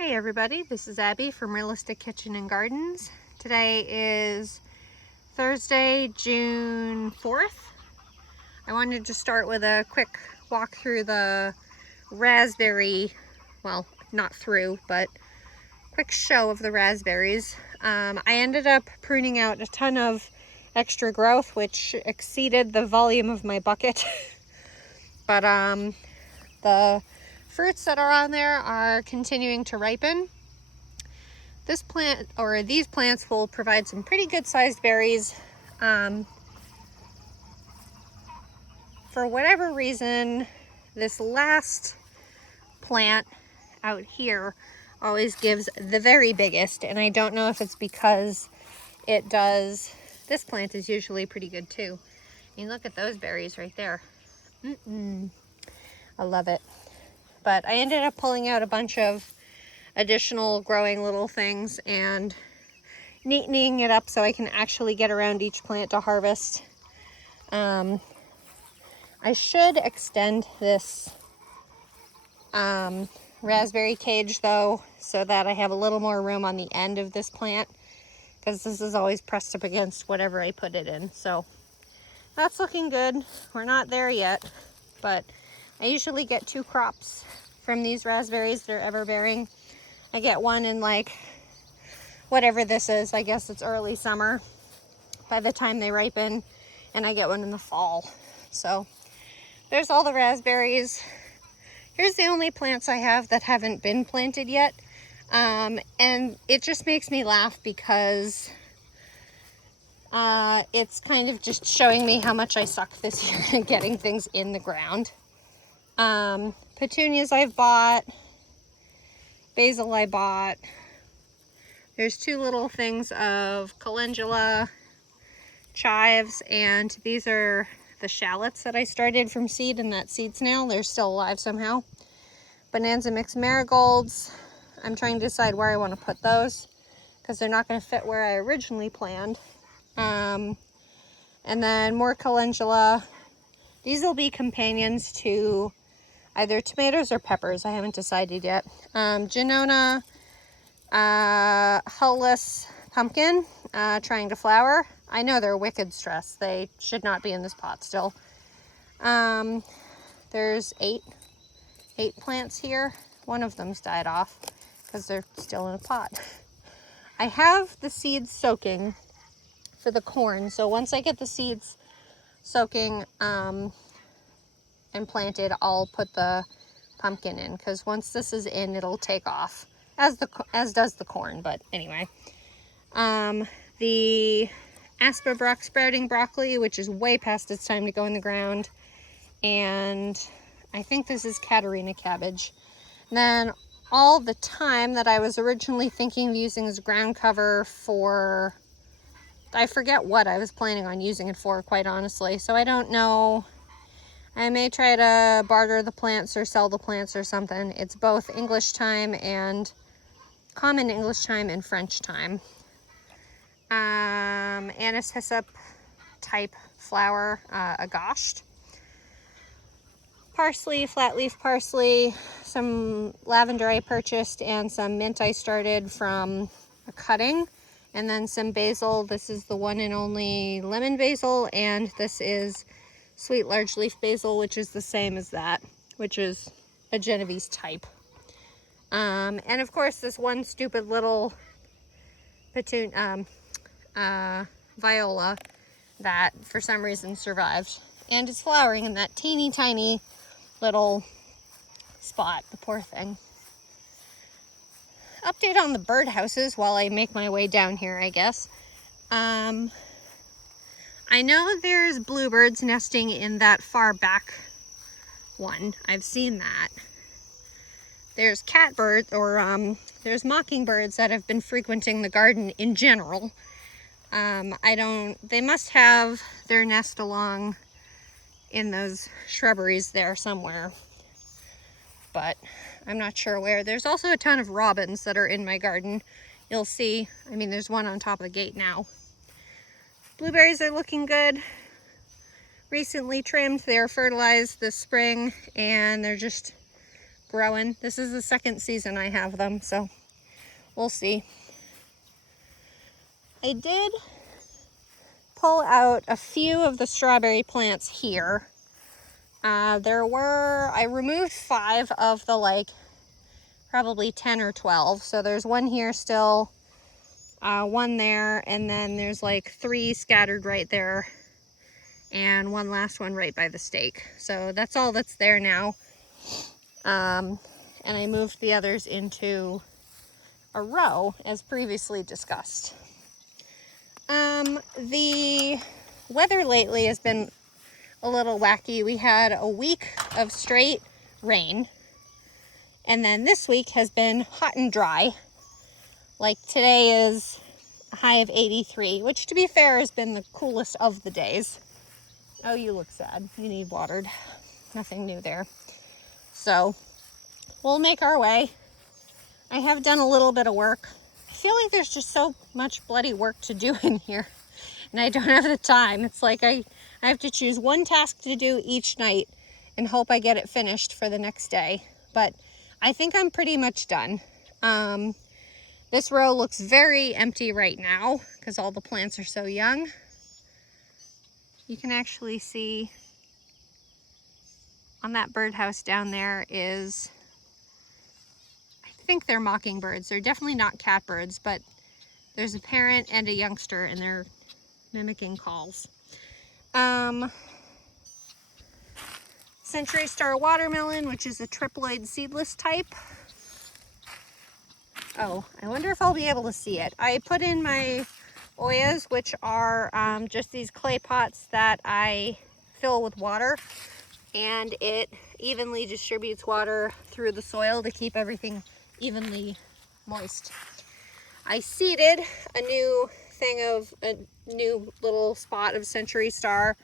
Hey everybody, this is Abby from Realistic Kitchen and Gardens. Today is Thursday, June 4th. I wanted to start with a quick walk through the raspberry, well, not through, but quick show of the raspberries. I ended up pruning out a ton of extra growth, which exceeded the volume of my bucket. But the fruits that are on there are continuing to ripen. This plant, or these plants, will provide some pretty good sized berries. For whatever reason, this last plant out here always gives the very biggest, and I don't know if it's because it does. This plant is usually pretty good too. I mean, look at those berries right there. I love it. But I ended up pulling out a bunch of additional growing little things and neatening it up so I can actually get around each plant to harvest. I should extend this raspberry cage though, so that I have a little more room on the end of this plant, because this is always pressed up against whatever I put it in. So that's looking good. We're not there yet, but I usually get 2 crops from these raspberries. They're ever bearing. I get one in like whatever this is, I guess it's early summer by the time they ripen, and I get one in the fall. So there's all the raspberries. Here's the only plants I have that haven't been planted yet, and it just makes me laugh because it's kind of just showing me how much I suck this year at getting things in the ground. Petunias I've bought, basil I bought. There's 2 little things of calendula, chives, and these are the shallots that I started from seed in that seed snail. They're still alive somehow. Bonanza mixed marigolds. I'm trying to decide where I want to put those because they're not going to fit where I originally planned. And then more calendula. These will be companions to either tomatoes or peppers. I haven't decided yet. Janona, hulless pumpkin, trying to flower. I know they're wicked stressed. They should not be in this pot still. There's eight plants here. One of them's died off because they're still in a pot. I have the seeds soaking for the corn, so once I get the seeds soaking and planted, I'll put the pumpkin in, because once this is in, it'll take off, as does the corn. But anyway, the Asperbrock sprouting broccoli, which is way past its time to go in the ground, and I think this is Katerina cabbage. And then all the thyme that I was originally thinking of using as ground cover for, I forget what I was planning on using it for, quite honestly. So I don't know. I may try to barter the plants or sell the plants or something. It's both English thyme and common English thyme and French thyme. Anise hyssop type flower, agoshed. Parsley, flat leaf parsley, some lavender I purchased, and some mint I started from a cutting, and then some basil. This is the one and only lemon basil, and this is sweet large leaf basil, which is the same as that, which is a Genovese type. And of course this one stupid little viola that for some reason survived, and it's flowering in that teeny tiny little spot, the poor thing. Update on the birdhouses while I make my way down here, I guess. I know there's bluebirds nesting in that far back one. I've seen that. There's catbirds, or there's mockingbirds that have been frequenting the garden in general. They must have their nest along in those shrubberies there somewhere, but I'm not sure where. There's also a ton of robins that are in my garden. You'll see, I mean, there's one on top of the gate now. Blueberries are looking good. Recently trimmed. They were fertilized this spring, and they're just growing. This is the second season I have them, so we'll see. I did pull out a few of the strawberry plants here. I removed 5 of the like probably 10 or 12. So there's one here still, one there, and then there's like 3 scattered right there, and one last one right by the stake. So that's all that's there now. And I moved the others into a row as previously discussed. The weather lately has been a little wacky. We had a week of straight rain, and then this week has been hot and dry. Like today is a high of 83, which to be fair has been the coolest of the days. Oh, you look sad. You need watered. Nothing new there. So we'll make our way. I have done a little bit of work. I feel like there's just so much bloody work to do in here, and I don't have the time. It's like I have to choose one task to do each night and hope I get it finished for the next day. But I think I'm pretty much done. This row looks very empty right now because all the plants are so young. You can actually see on that birdhouse down there is, I think they're mockingbirds. They're definitely not catbirds, but there's a parent and a youngster and they're mimicking calls. Century Star watermelon, which is a triploid seedless type. Oh, I wonder if I'll be able to see it. I put in my Oyas, which are just these clay pots that I fill with water, and it evenly distributes water through the soil to keep everything evenly moist. I seeded a new little spot of Century Star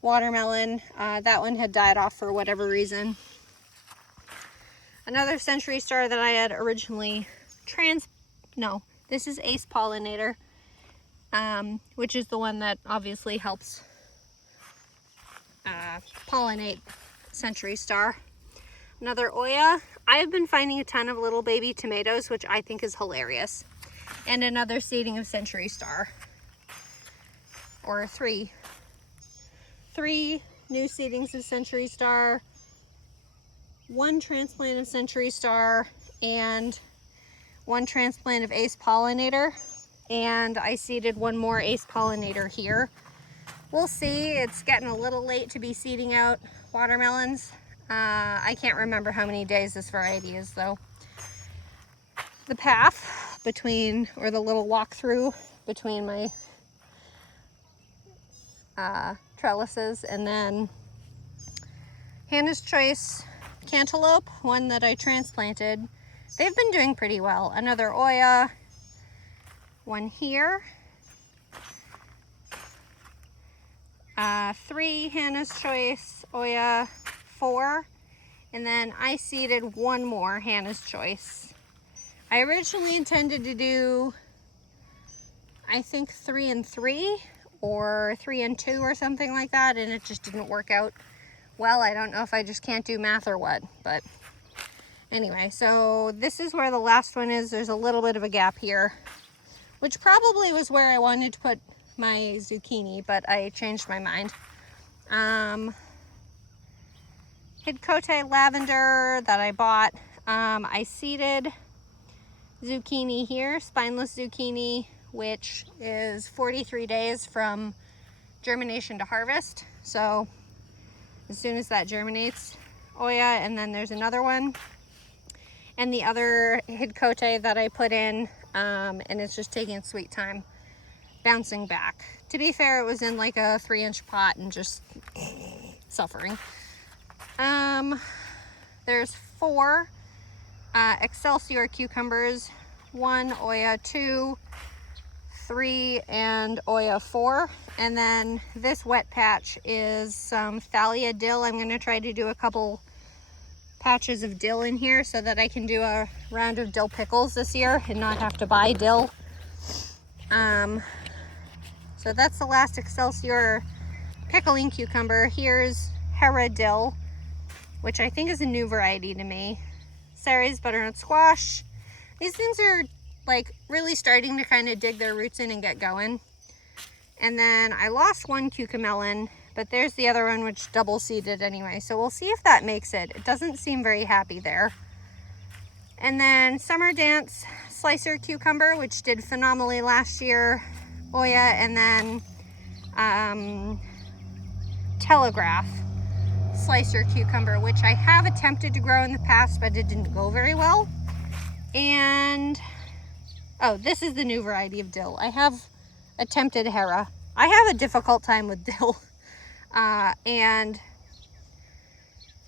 watermelon. That one had died off for whatever reason. Another Century Star that I had originally this is Ace Pollinator, which is the one that obviously helps pollinate Century Star. Another Oya. I've been finding a ton of little baby tomatoes, which I think is hilarious. And another seeding of Century Star. Or three new seedings of Century Star, 1 transplant of Century Star, and 1 transplant of Ace Pollinator. And I seeded 1 more Ace Pollinator here. We'll see. It's getting a little late to be seeding out watermelons. I can't remember how many days this variety is though. The path between, or the little walkthrough between my trellises, and then Hannah's Choice cantaloupe, one that I transplanted. They've been doing pretty well. Another Oya, one here, 3 Hannah's Choice Oya, 4, and then I seeded 1 more Hannah's Choice. I originally intended to do, I think 3 and 3 or 3 and 2 or something like that, and it just didn't work out well. I don't know if I just can't do math or what, but anyway, so this is where the last one is. There's a little bit of a gap here, which probably was where I wanted to put my zucchini, but I changed my mind. Hidcote lavender that I bought. I seeded zucchini here, spineless zucchini, which is 43 days from germination to harvest. So as soon as that germinates, Oya, and then there's another one. And the other Hidcote that I put in, and it's just taking its sweet time bouncing back. To be fair, it was in like a 3-inch pot and just suffering. There's 4 Excelsior cucumbers, 1 Oya, 2, 3, and Oya 4. And then this wet patch is some Thalia dill. I'm going to try to do a couple patches of dill in here so that I can do a round of dill pickles this year and not have to buy dill. So that's the last Excelsior pickling cucumber. Here's Hera dill, which I think is a new variety to me. Ceres butternut squash. These things are like really starting to kind of dig their roots in and get going. And then I lost one cucamelon, but there's the other one which double seeded anyway. So we'll see if that makes it. It doesn't seem very happy there. And then Summer Dance slicer cucumber, which did phenomenally last year. Oya, and then Telegraph slicer cucumber, which I have attempted to grow in the past, but it didn't go very well. And oh, this is the new variety of dill. I have attempted Hera. I have a difficult time with dill. And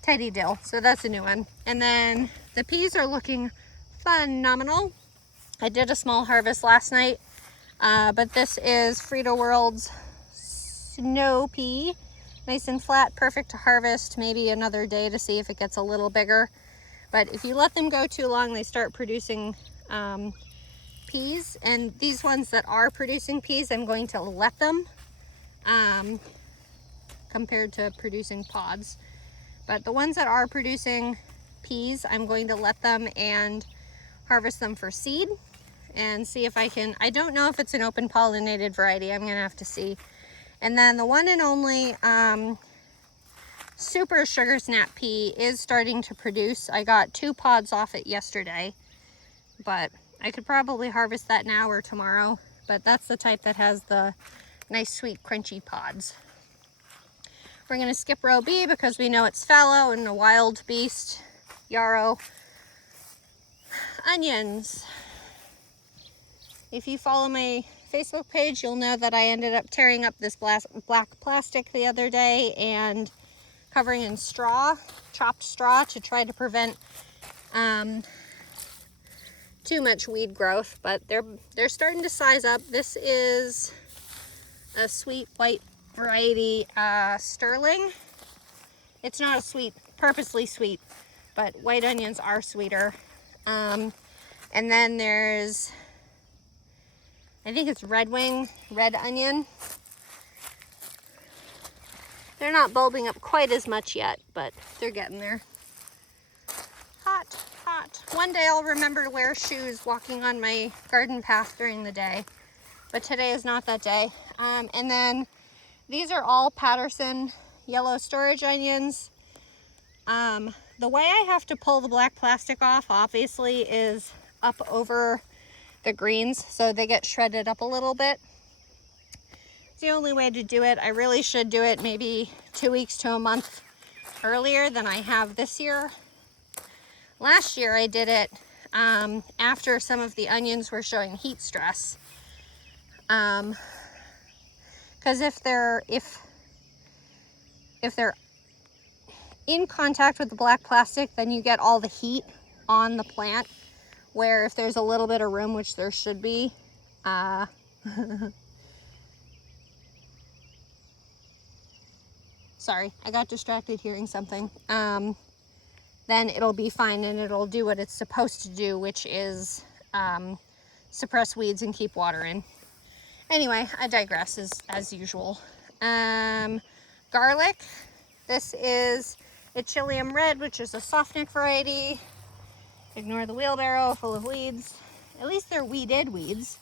Teddy dill, so that's a new one. And then the peas are looking phenomenal. I did a small harvest last night, but this is Frito World's snow pea. Nice and flat, perfect to harvest. Maybe another day to see if it gets a little bigger. But if you let them go too long, they start producing peas. And these ones that are producing peas, I'm going to let them compared to producing pods. But the ones that are producing peas, I'm going to let them and harvest them for seed and see if I can. I don't know if it's an open pollinated variety. I'm gonna have to see. And then the one and only Super Sugar Snap pea is starting to produce. I got 2 pods off it yesterday, but I could probably harvest that now or tomorrow. But that's the type that has the nice sweet crunchy pods. We're going to skip row B because we know it's fallow and a wild beast. Yarrow. Onions. If you follow my Facebook page, you'll know that I ended up tearing up this black plastic the other day and covering in straw, chopped straw, to try to prevent too much weed growth. But they're starting to size up. This is a sweet white variety, Sterling. It's not a sweet, purposely sweet, but white onions are sweeter. And then there's, I think it's Red Wing, red onion. They're not bulbing up quite as much yet, but they're getting there. Hot, hot. One day I'll remember to wear shoes walking on my garden path during the day, but today is not that day. And then these are all Patterson yellow storage onions. The way I have to pull the black plastic off, obviously, is up over the greens, so they get shredded up a little bit. It's the only way to do it. I really should do it maybe 2 weeks to a month earlier than I have this year. Last year I did it after some of the onions were showing heat stress. Because if they're in contact with the black plastic, then you get all the heat on the plant, where if there's a little bit of room, which there should be, sorry, I got distracted hearing something, then it'll be fine and it'll do what it's supposed to do, which is suppress weeds and keep water in. Anyway, I digress as usual. Garlic. This is Achillium Red, which is a softneck variety. Ignore the wheelbarrow full of weeds. At least they're weeded weeds.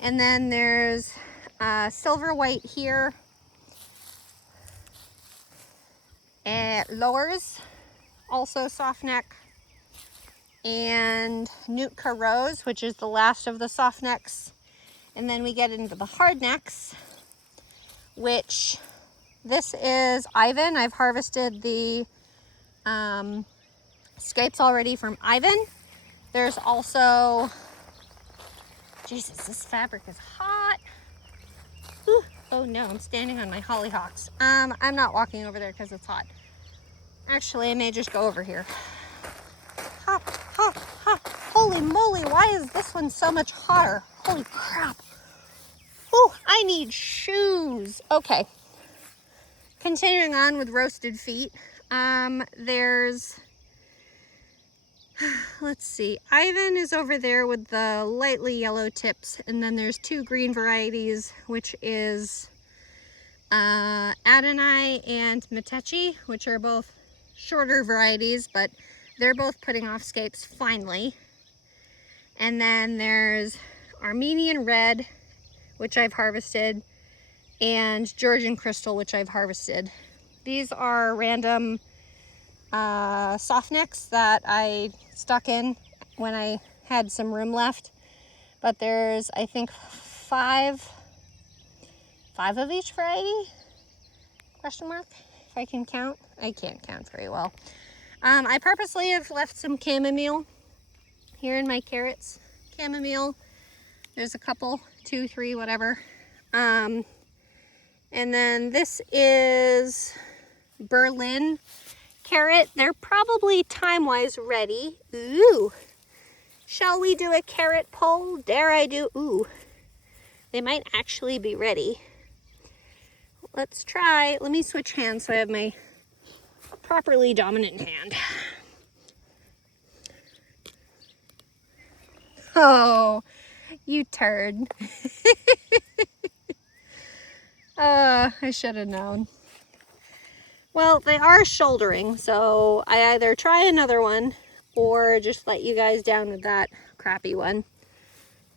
And then there's Silver White here. Lowers, also softneck. And Nootka Rose, which is the last of the softnecks. And then we get into the hardnecks, which this is Ivan. I've harvested the scapes already from Ivan. There's also, Jesus, this fabric is hot. Ooh, oh no, I'm standing on my hollyhocks. I'm not walking over there because it's hot. Actually, I may just go over here. Ha, ha, ha. Holy moly, why is this one so much hotter? Holy crap. Oh, I need shoes. Okay. Continuing on with roasted feet. There's, let's see, Ivan is over there with the lightly yellow tips, and then there's 2 green varieties, which is Adonai and Metechi, which are both shorter varieties, but they're both putting off scapes finally. And then there's Armenian Red, which I've harvested, and Georgian Crystal, which I've harvested. These are random soft necks that I stuck in when I had some room left. But there's, I think, five of each variety? Question mark? If I can count. I can't count very well. I purposely have left some chamomile here in my carrots. Chamomile. There's a couple, 2, 3, whatever. And then this is Berlin carrot. They're probably time-wise ready. Ooh. Shall we do a carrot poll? Dare I do? Ooh. They might actually be ready. Let's try. Let me switch hands so I have my properly dominant hand. Oh, you turd. I should have known. Well, they are shouldering, so I either try another one or just let you guys down with that crappy one.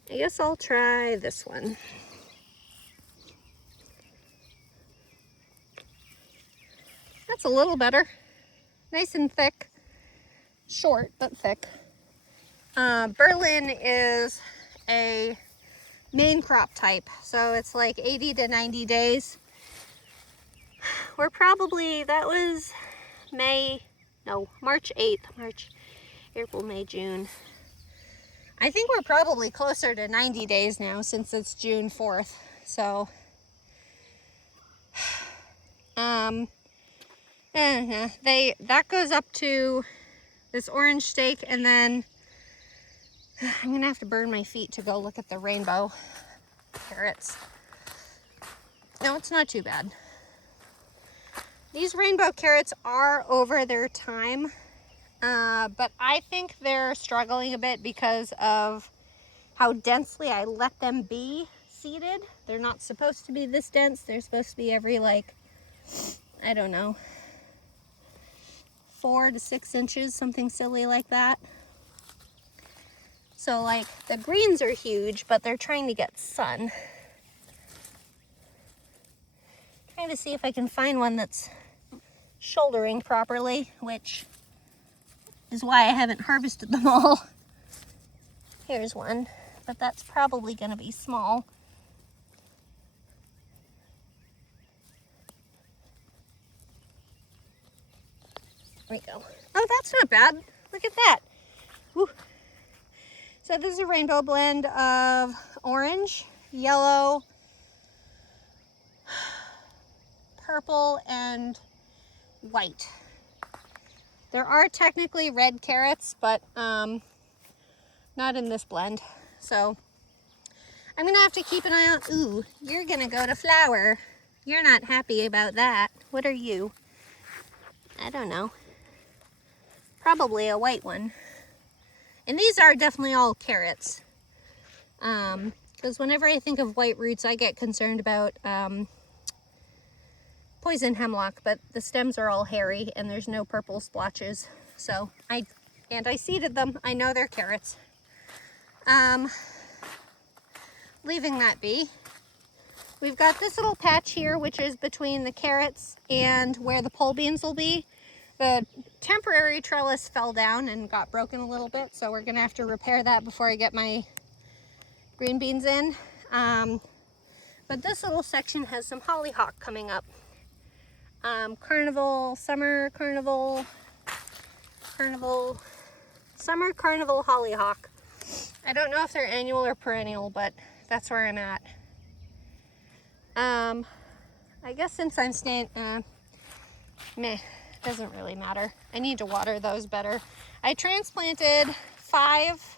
I guess I'll try this one. That's a little better. Nice and thick. Short, but thick. Berlin is a main crop type, so it's like 80 to 90 days. We're probably, that was March 8th. March, April, May, June. I think we're probably closer to 90 days now since it's June 4th. So, that goes up to this orange steak, and then I'm gonna have to burn my feet to go look at the rainbow carrots. No, it's not too bad. These rainbow carrots are over their time, but I think they're struggling a bit because of how densely I let them be seeded. They're not supposed to be this dense. They're supposed to be every, like, I don't know, 4 to 6 inches, something silly like that. So, like, the greens are huge, but they're trying to get sun. Trying to see if I can find one that's shouldering properly, which is why I haven't harvested them all. Here's one, but that's probably going to be small. There we go. Oh, that's not bad. Look at that. Woo. So this is a rainbow blend of orange, yellow, purple, and white. There are technically red carrots, but not in this blend. So I'm gonna have to keep an eye on. Ooh, you're gonna go to flower. You're not happy about that. What are you? I don't know. Probably a white one. And these are definitely all carrots. Because whenever I think of white roots, I get concerned about poison hemlock, but the stems are all hairy and there's no purple splotches. So I seeded them. I know they're carrots. Leaving that be, we've got this little patch here, which is between the carrots and where the pole beans will be. The temporary trellis fell down and got broken a little bit, so we're gonna have to repair that before I get my green beans in. But this little section has some hollyhock coming up. Summer carnival hollyhock. I don't know if they're annual or perennial, but that's where I'm at. I guess since I'm staying, doesn't really matter. I need to water those better. I transplanted 5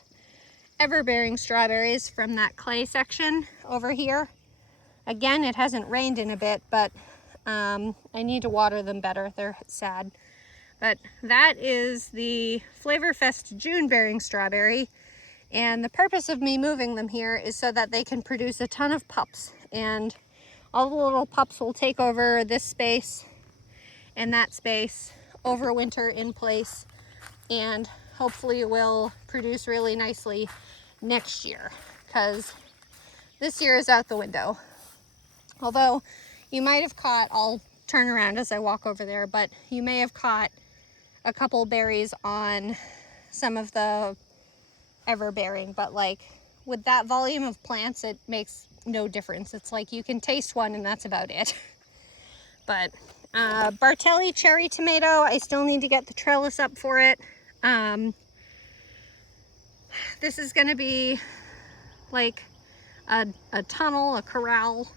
ever-bearing strawberries from that clay section over here. Again, it hasn't rained in a bit, but I need to water them better. They're sad. But that is the Flavorfest June-bearing strawberry. And the purpose of me moving them here is so that they can produce a ton of pups. And all the little pups will take over this space and that space, overwinter in place and hopefully it will produce really nicely next year, because this year is out the window. Although you might have caught, I'll turn around as I walk over there, but you may have caught a couple berries on some of the everbearing, but like with that volume of plants, it makes no difference. It's like you can taste one and that's about it. But Bartelli cherry tomato, I still need to get the trellis up for it. This is going to be like a tunnel, a corral,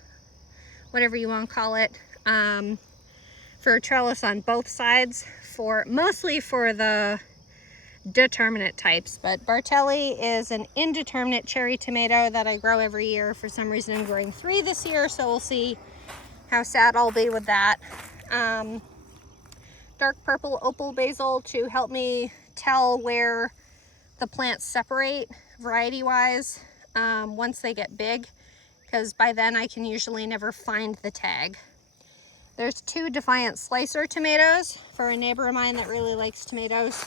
whatever you want to call it, for a trellis on both sides, for mostly for the determinate types. But Bartelli is an indeterminate cherry tomato that I grow every year. For some reason I'm growing 3 this year, so we'll see how sad I'll be with that. Dark purple opal basil to help me tell where the plants separate variety wise once they get big, because by then I can usually never find the tag. There's 2 Defiant Slicer tomatoes for a neighbor of mine that really likes tomatoes.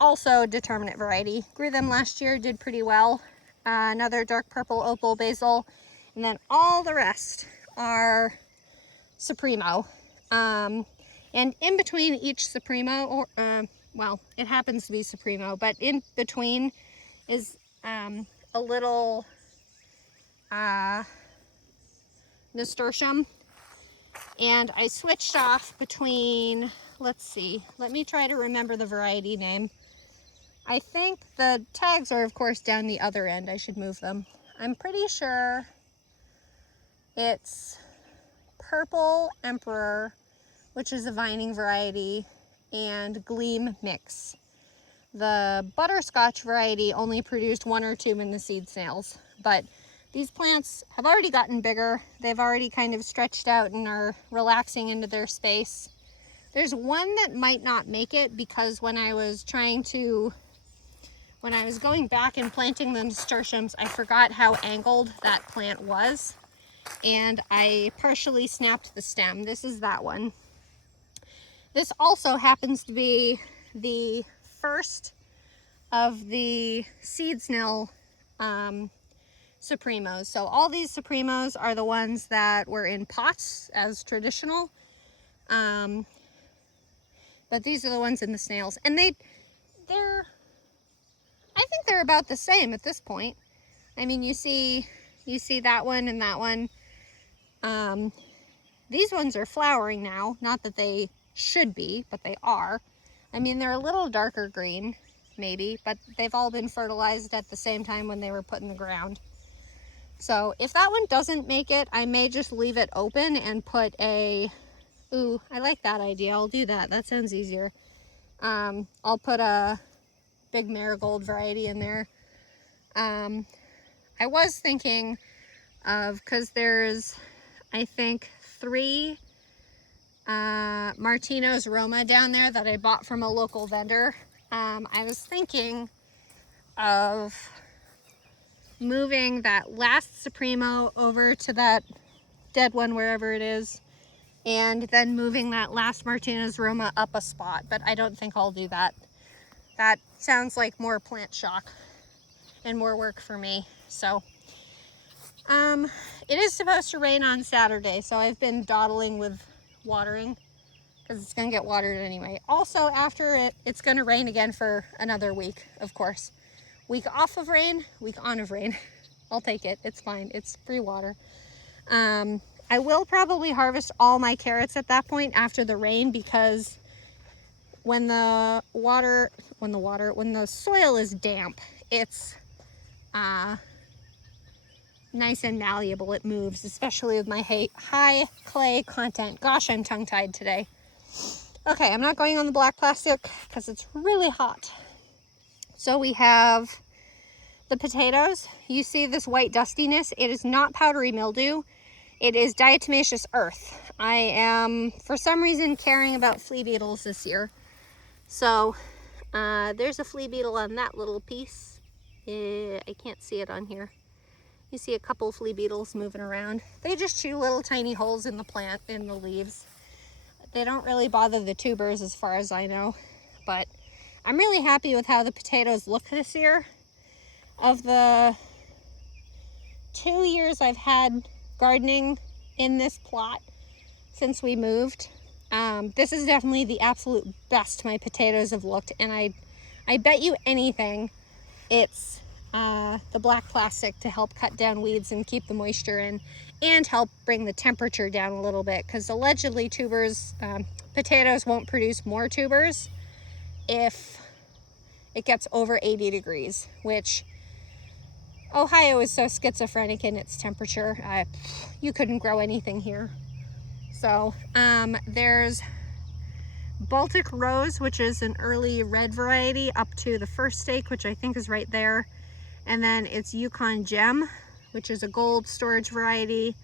Also determinate variety. Grew them last year, did pretty well. Another dark purple opal basil, and then all the rest are Supremo. And in between each Supremo, or well, it happens to be Supremo, but in between is a little nasturtium. And I switched off between, let's see, let me try to remember the variety name. I think the tags are, of course, down the other end. I should move them. I'm pretty sure it's Purple Emperor, which is a vining variety, and Gleam Mix. The butterscotch variety only produced 1 or 2 in the seed snails, but these plants have already gotten bigger. They've already kind of stretched out and are relaxing into their space. There's one that might not make it because when I was going back and planting the nasturtiums, I forgot how angled that plant was, and I partially snapped the stem. This is that one. This also happens to be the first of the seed snail Supremos. So all these Supremos are the ones that were in pots as traditional. But these are the ones in the snails. And I think they're about the same at this point. I mean, you see that one and that one. These ones are flowering now. Not that they should be, but they are. I mean, they're a little darker green, maybe, but they've all been fertilized at the same time when they were put in the ground. So if that one doesn't make it, I may just leave it open and put ooh, I like that idea. I'll do that. That sounds easier. I'll put a big marigold variety in there. I was thinking of, because there's, I think, 3 Martino's Roma down there that I bought from a local vendor. I was thinking of moving that last Supremo over to that dead one wherever it is, and then moving that last Martino's Roma up a spot, but I don't think I'll do that. That sounds like more plant shock and more work for me. So it is supposed to rain on Saturday, so I've been dawdling with watering because it's gonna get watered anyway. Also, after it's gonna rain again for another week, of course. Week off of rain, week on of rain. I'll take it. It's fine. It's free water. I will probably harvest all my carrots at that point after the rain, because when the soil is damp, it's nice and malleable. It moves, especially with my high clay content. Gosh, I'm tongue-tied today. Okay, I'm not going on the black plastic because it's really hot. So we have the potatoes. You see this white dustiness? It is not powdery mildew. It is diatomaceous earth. I am, for some reason, caring about flea beetles this year. So there's a flea beetle on that little piece. I can't see it on here. You see a couple flea beetles moving around. They just chew little tiny holes in the plant, in the leaves. They don't really bother the tubers as far as I know, but I'm really happy with how the potatoes look this year. Of the 2 years I've had gardening in this plot since we moved, this is definitely the absolute best my potatoes have looked, and I bet you anything it's the black plastic to help cut down weeds and keep the moisture in and help bring the temperature down a little bit, because allegedly potatoes won't produce more tubers if it gets over 80 degrees, which Ohio is so schizophrenic in its temperature. You couldn't grow anything here. So there's Baltic Rose, which is an early red variety, up to the first stake, which I think is right there. And then it's Yukon Gem, which is a gold storage variety.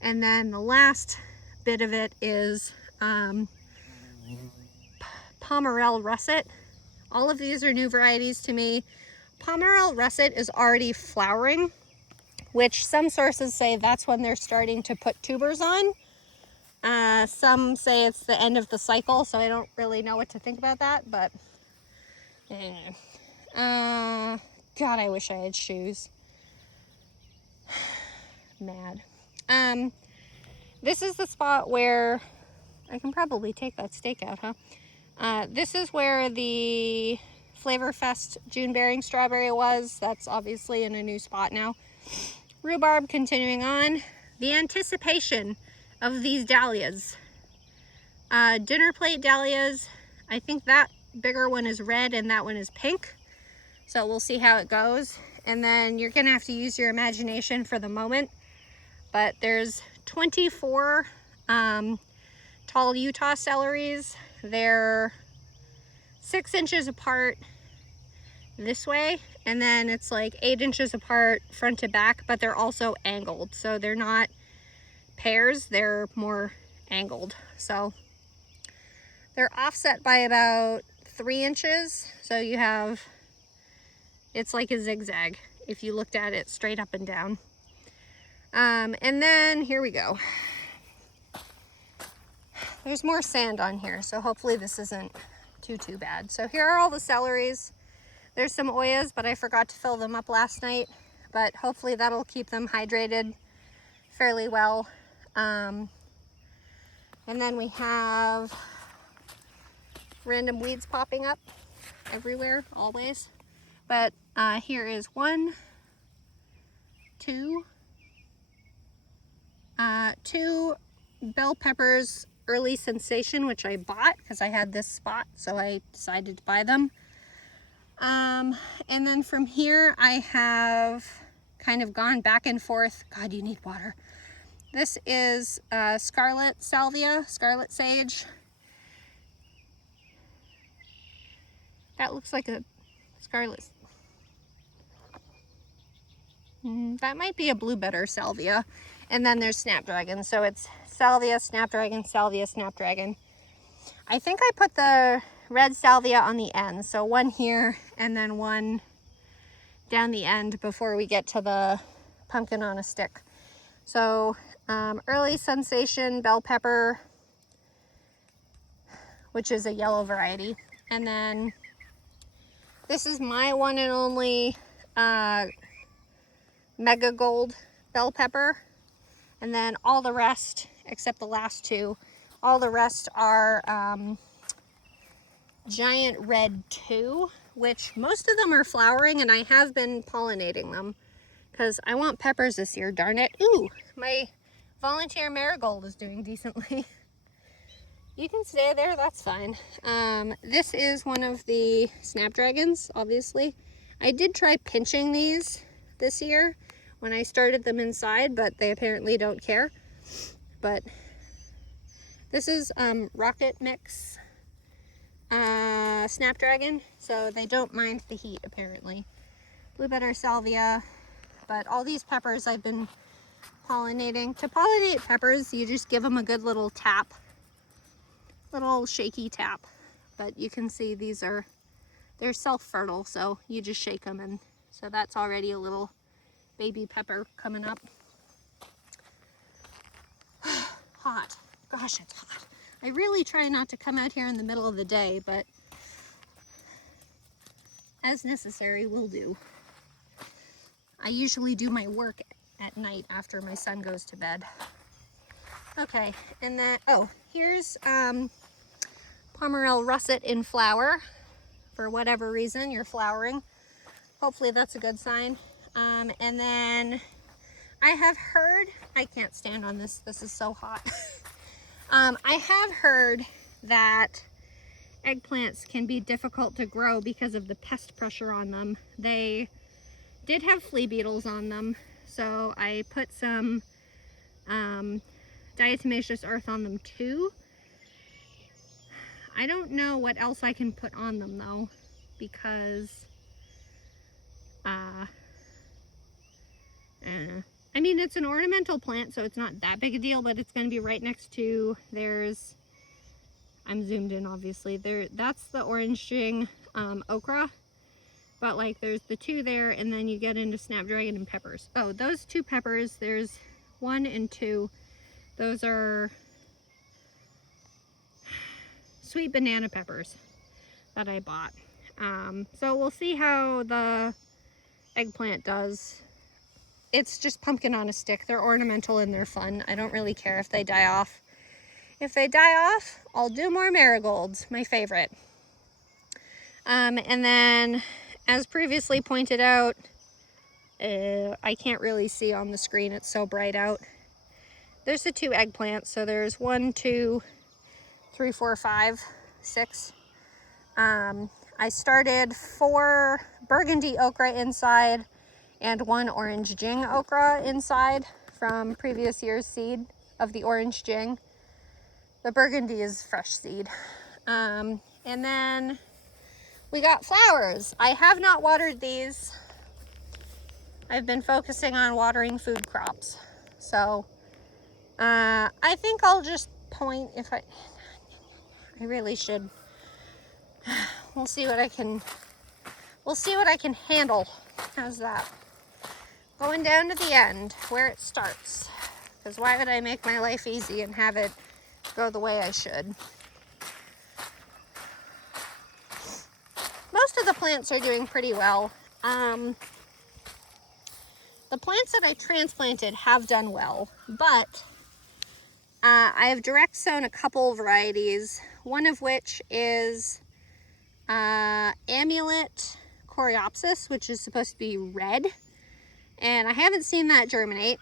And then the last bit of it is Pomerelle Russet. All of these are new varieties to me. Pomerelle Russet is already flowering, which some sources say that's when they're starting to put tubers on. Some say it's the end of the cycle, so I don't really know what to think about that, but God, I wish I had shoes. Mad. This is the spot where I can probably take that stake out, huh? This is where the Flavorfest June bearing strawberry was. That's obviously in a new spot now. Rhubarb continuing on. The anticipation of these dahlias. Dinner plate dahlias. I think that bigger one is red and that one is pink. So we'll see how it goes. And then you're gonna have to use your imagination for the moment. But there's 24 tall Utah celeries. They're 6 inches apart this way, and then it's like 8 inches apart front to back, but they're also angled. So they're not pairs, they're more angled. So they're offset by about 3 inches. So you have, it's like a zigzag if you looked at it straight up and down. And then here we go. There's more sand on here, so hopefully this isn't too bad. So here are all the celeries. There's some Oyas, but I forgot to fill them up last night, but hopefully that'll keep them hydrated fairly well. And then we have random weeds popping up everywhere, always. But here is 1, 2, 2 bell peppers early sensation, which I bought because I had this spot, so I decided to buy them. And then from here I have kind of gone back and forth. God, you need water. This is scarlet salvia, scarlet sage. That looks like a scarlet. That might be a blue better salvia. And then there's snapdragon. So it's salvia, snapdragon, salvia, snapdragon. I think I put the red salvia on the end. So one here and then one down the end before we get to the pumpkin on a stick. So early sensation bell pepper, which is a yellow variety. And then this is my one and only Mega Gold bell pepper. And then all the rest, except the last two, all the rest are Giant Red 2, which most of them are flowering, and I have been pollinating them because I want peppers this year, darn it. Ooh, my volunteer marigold is doing decently. You can stay there, that's fine. This is one of the snapdragons, obviously. I did try pinching these this year when I started them inside, but they apparently don't care. But this is Rocket Mix Snapdragon, so they don't mind the heat apparently. Blue Better Salvia, but all these peppers I've been pollinating. To pollinate peppers, you just give them a good little tap, little shaky tap. But you can see they're self-fertile, so you just shake them, and so that's already a little baby pepper coming up. Hot. Gosh, it's hot. I really try not to come out here in the middle of the day, but as necessary, will do. I usually do my work at night after my son goes to bed. Okay, and then, oh, here's Pomerelle russet in flower. For whatever reason, you're flowering. Hopefully that's a good sign. And then I have heard, I can't stand on this, this is so hot. I have heard that eggplants can be difficult to grow because of the pest pressure on them. They did have flea beetles on them, so I put some diatomaceous earth on them too. I don't know what else I can put on them though, because I mean, it's an ornamental plant, so it's not that big a deal, but it's going to be right next to, there's, I'm zoomed in obviously, there, that's the orange jing okra, but like there's the two there, and then you get into snapdragon and peppers. Oh, those two peppers, there's 1 and 2, those are sweet banana peppers that I bought. So we'll see how the eggplant does. It's just pumpkin on a stick. They're ornamental and they're fun. I don't really care if they die off. If they die off, I'll do more marigolds, my favorite. And then, as previously pointed out, I can't really see on the screen, it's so bright out. There's the 2 eggplants, so there's 1, 2, 3, 4, 5, 6. I started 4 burgundy okra inside and 1 orange jing okra inside from previous year's seed of the orange jing. The burgundy is fresh seed. And then we got flowers. I have not watered these. I've been focusing on watering food crops. So I think I'll just point if I really should. We'll see what I can handle. How's that? Going down to the end where it starts. Because why would I make my life easy and have it go the way I should? Most of the plants are doing pretty well. The plants that I transplanted have done well, but I have direct sown a couple varieties, one of which is Amulet Coreopsis, which is supposed to be red, and I haven't seen that germinate,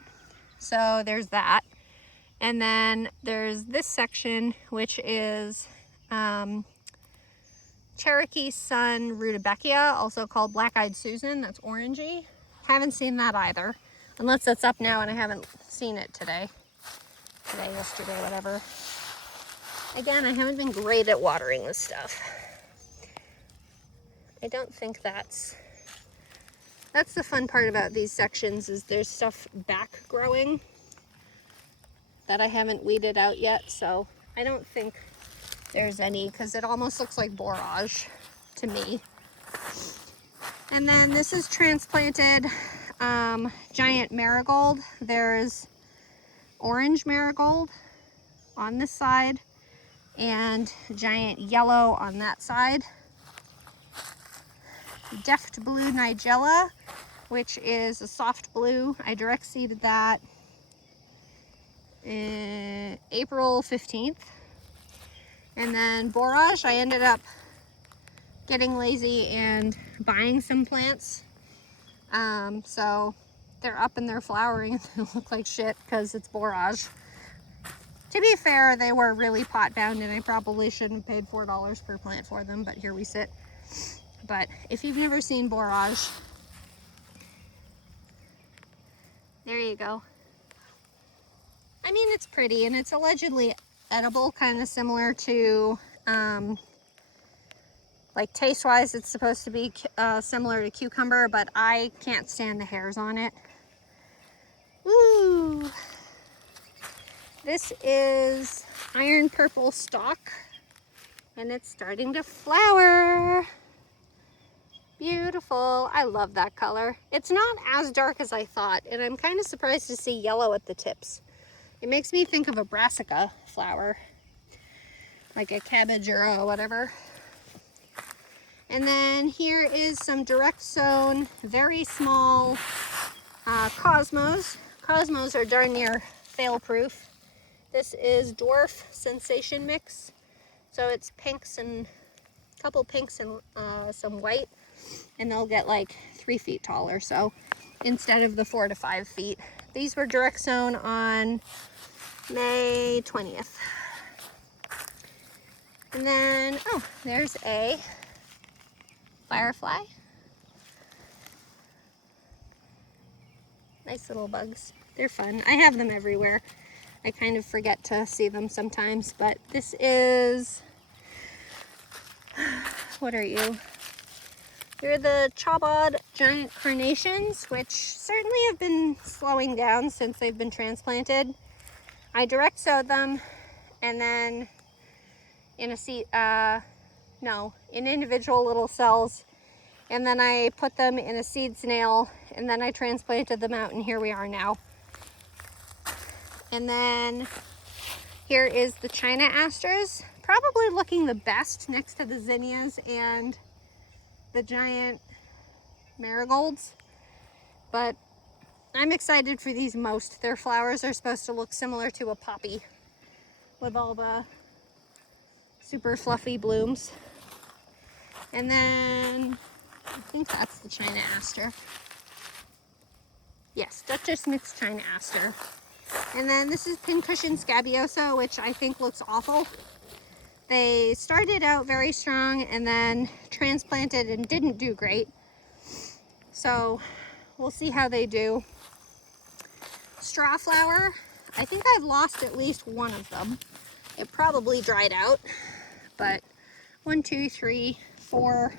so there's that. And then there's this section, which is Cherokee Sun Rudbeckia, also called Black-Eyed Susan. That's orangey. Haven't seen that either, unless it's up now and I haven't seen it today, yesterday, whatever. Again, I haven't been great at watering this stuff. I don't think that's the fun part about these sections, is there's stuff back growing that I haven't weeded out yet, so I don't think there's any, because it almost looks like borage to me. And then this is transplanted giant marigold. There's orange marigold on this side and giant yellow on that side. Deft Blue Nigella, which is a soft blue. I direct seeded that April 15th. And then borage, I ended up getting lazy and buying some plants. So they're up and they're flowering and they look like shit because it's borage. To be fair, they were really pot bound and I probably shouldn't have paid $4 per plant for them, but here we sit. But if you've never seen borage, there you go. I mean, it's pretty and it's allegedly edible, kind of similar to, like taste-wise, it's supposed to be similar to cucumber, but I can't stand the hairs on it. Ooh. This is iron purple stalk, and it's starting to flower. Beautiful. I love that color. It's not as dark as I thought, and I'm kind of surprised to see yellow at the tips. It makes me think of a brassica flower, like a cabbage or whatever. And then here is some direct sown, very small Cosmos. Cosmos are darn near fail proof. This is Dwarf Sensation Mix. So it's pinks and a couple pinks and some white, and they'll get like 3 feet tall or so instead of the 4 to 5 feet. These were direct sown on May 20th. And then, oh, there's a firefly. Nice little bugs. They're fun. I have them everywhere. I kind of forget to see them sometimes, but this is, what are you? They're the Chabad giant carnations, which certainly have been slowing down since they've been transplanted. I direct sowed them, and then in in individual little cells, and then I put them in a seed snail, and then I transplanted them out, and here we are now. And then here is the China asters, probably looking the best next to the zinnias and the giant marigolds, but I'm excited for these most. Their flowers are supposed to look similar to a poppy with all the super fluffy blooms. And then I think that's the China aster. Yes, Dr. Smith's China aster. And then this is Pincushion scabiosa, which I think looks awful. They started out very strong and then transplanted and didn't do great. So we'll see how they do. Strawflower, I think I've lost at least one of them. It probably dried out, but 1, 2, 3, 4,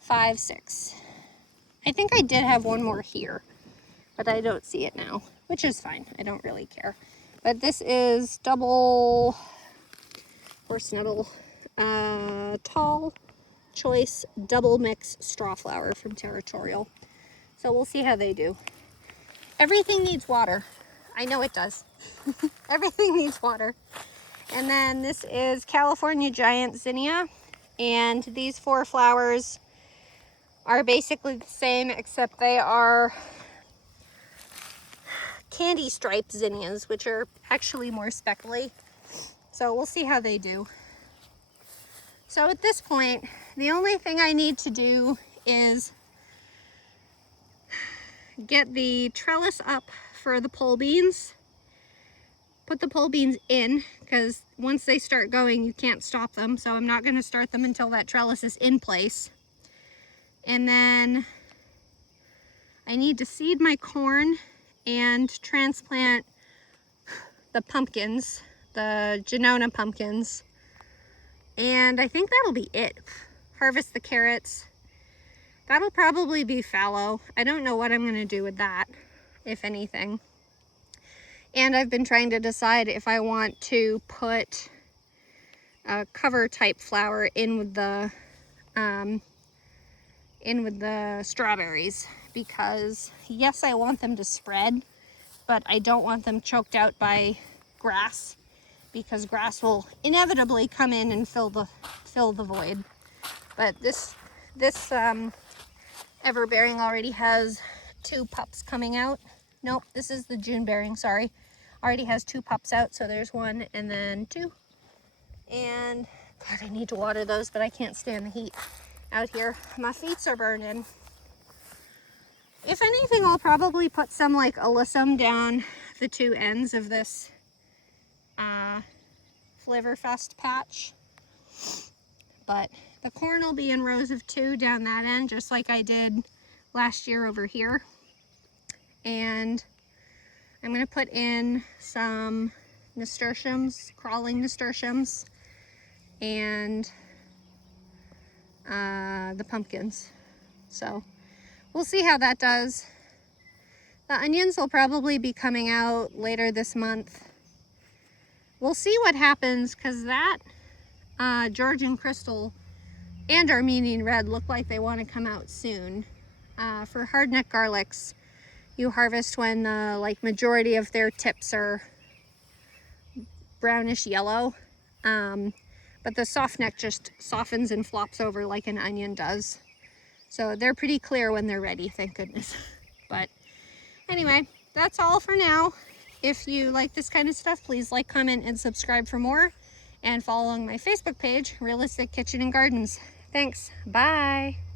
5, 6. I think I did have one more here, but I don't see it now, which is fine. I don't really care. But this is double horse nettle, tall choice double mix strawflower from Territorial. So we'll see how they do. Everything needs water. I know it does. Everything needs water. And then this is California Giant Zinnia, and these 4 flowers are basically the same, except they are candy striped zinnias, which are actually more speckly. So we'll see how they do. So at this point, the only thing I need to do is get the trellis up for the pole beans, put the pole beans in, because once they start going, you can't stop them. So I'm not going to start them until that trellis is in place. And then I need to seed my corn and transplant the pumpkins, the Janona pumpkins. And I think that'll be it. Harvest the carrots. That'll probably be fallow. I don't know what I'm going to do with that, if anything. And I've been trying to decide if I want to put a cover type flower in with the strawberries, because yes, I want them to spread, but I don't want them choked out by grass, because grass will inevitably come in and fill the void. But this everbearing already has 2 pups coming out. Nope, this is the June bearing, sorry. Already has 2 pups out, so there's 1 and then 2. And God, I need to water those, but I can't stand the heat out here. My feet are burning. If anything, I'll probably put some like alyssum down the 2 ends of this Flavorfest patch. But the corn will be in rows of 2 down that end, just like I did last year over here. And I'm going to put in some nasturtiums, crawling nasturtiums, and the pumpkins. So we'll see how that does. The onions will probably be coming out later this month. We'll see what happens, because that Georgian Crystal and Armenian Red look like they want to come out soon. For hardneck garlics, you harvest when the majority of their tips are brownish yellow. but the soft neck just softens and flops over like an onion does. So they're pretty clear when they're ready, thank goodness. But anyway, that's all for now. If you like this kind of stuff, please like, comment, and subscribe for more. And follow along my Facebook page, Realistic Kitchen and Gardens. Thanks. Bye.